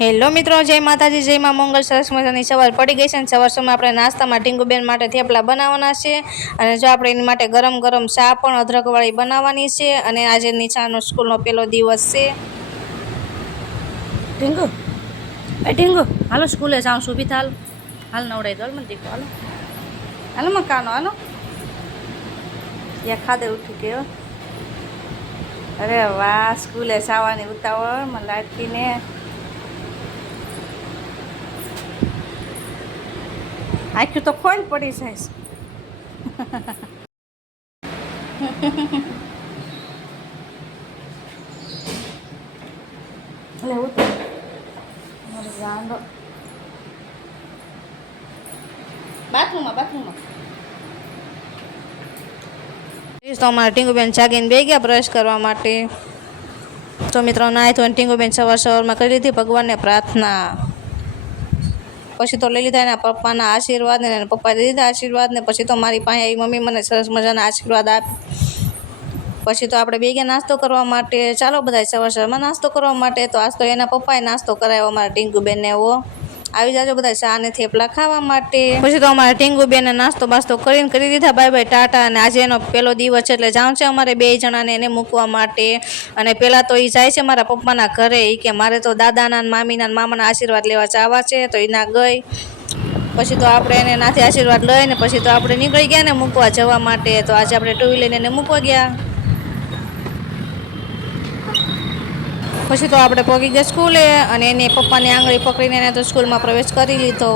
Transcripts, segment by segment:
Hello મિત્રો, જય માતાજી, જય માં મંગલ. સરસ મજાની સવાર પડી ગઈ છે અને સવારમાં આપણે નાસ્તામાં ટીંગુબેન માટે થેપલા બનાવવાના છે અને જો આપણે એની માટે ગરમ ગરમ ચા પણ અદરકવાળી બનાવવાની છે અને આજે નિશાનો સ્કૂલનો પહેલો દિવસ છે. ટીંગુ ટીંગુ હાલો સ્કૂલે જાઉં છું. બી હાલ હાલ નવડાઈ દો મને દીકરો. હાલો હાલો મકાનો હાલો યા ખાધે ઉઠી ગયો. અરે વાહ, સ્કૂલે જવાની ઉતાવળ મને લાગતીને. આખું તો ખોલ પડી જાય. લેવું તો ગાંડો બાથરૂમમાં તો અમારા ટીંગુબેન જાગીને બે ગયા બ્રશ કરવા માટે. તો મિત્રો નાહી તો ટીંગુબેન સવારમાં કરી લીધી ભગવાનને પ્રાર્થના. પછી તો લઈ લીધા એના પપ્પાના આશીર્વાદ ને પપ્પાએ લીધા આશીર્વાદ ને પછી તો મારી પાસે આવી મમ્મી મને સરસ મજાના આશીર્વાદ આપી. પછી તો આપણે બે ગયા નાસ્તો કરવા માટે. ચાલો બધા સવારમાં નાસ્તો કરવા માટે. તો આજ તો એના પપ્પાએ નાસ્તો કરાવ્યો અમારા ટીંગુબેનને. એવો આવી જાજો બધા ચા ને થેપલા ખાવા માટે. પછી તો અમારા ટીંગુબેને નાસ્તો બાસ્તો કરીને કરી દીધા બાય બાય ટાટા. અને આજે એનો પહેલો દિવસ છે એટલે જાઉં છે અમારે બે જણાને એને મૂકવા માટે. અને પહેલાં તો એ જાય છે મારા પપ્પાના ઘરે. એ કે મારે તો દાદાના મામીના મામાના આશીર્વાદ લેવા જવા છે. તો એના ગઈ. પછી તો આપણે એને નાથી આશીર્વાદ લઈને પછી તો આપણે નીકળી ગયા ને મૂકવા જવા માટે. તો આજે આપણે ટુ વ્હીલર એને મૂકવા ગયા. પછી તો આપણે પહોંચી ગયા સ્કૂલે અને એની પપ્પાની આંગળી પકડીને એને તો સ્કૂલમાં પ્રવેશ કરી લીધો.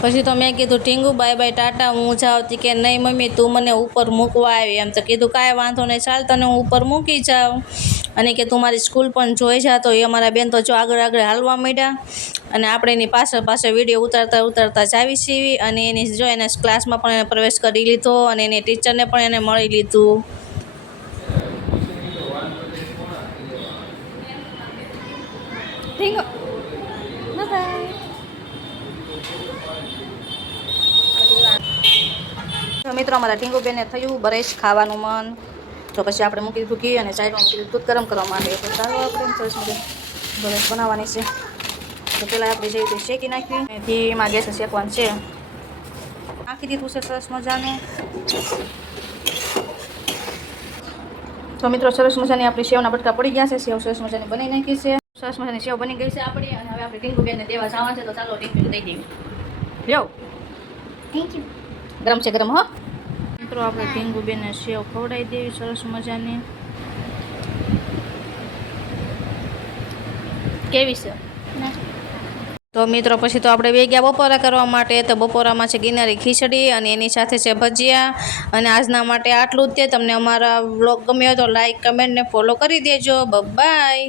પછી તો મેં કીધું ટીંગુ બાય બાય ટાટા, હું જાઉં. કે નહીં મમ્મી તું મને ઉપર મૂકવા આવી. એમ તો કીધું કાંઈ વાંધો નહીં, ચાલ તને હું ઉપર મૂકી જાઉં. અને કે તું મારી સ્કૂલ પણ જોઈ જા. તો એ અમારા બેન તો જો આગળ હાલવા માંડ્યા અને આપણે એની પાછળ વિડીયો ઉતારતા જ આવી છીએ. અને એની જો એના ક્લાસમાં પણ એને પ્રવેશ કરી લીધો અને એની ટીચરને પણ એને મળી લીધું. તો મિત્રો અમારા ટીંગુબેનને થયું બ્રેશ ખાવાનું મન. તો પછી આપણે મૂકી દીધું ઘી અને ચાયમાં મૂકી દીધું દૂધ ગરમ કરવા માટે. તો ચાલો આપણે સરસ મજાની બ્રેશ બનાવવાની છે. તો પહેલાં આપણે જે રીતે શેકી નાખી ધીમા ગેસે શેકવાનું છે. નાખી દીધું છે સરસ મજાનું. તો મિત્રો સરસ મજાની આપણી સેવના બટકા પડી ગયા છે. સેવ સરસ મજાની બની નાખી છે. સરસ મજાની સેવ બની ગઈ છે આપણી. અને હવે આપણે ટીંગુબેનને દેવા જવા છે. તો ચાલો ટીંગુને દઈ દેવી. લ્યો, થેન્ક યુ. ગરમ છે ગરમ હો. મિત્રો આપણે ટીંગુબેનને સેવ ખવડાવી દેવી સરસ મજાની. કેવી છે? તો મિત્રો પછી તો આપણે બે ગયા બપોરા કરવા માટે. તો બપોરામાં છે ગિનારી ખીચડી અને એની સાથે છે ભજીયા. અને આજના માટે આટલું જ તે. તમને અમારા વ્લોગ ગમ્યો તો લાઈક કમેન્ટ ને ફોલો કરી દેજો. બાય.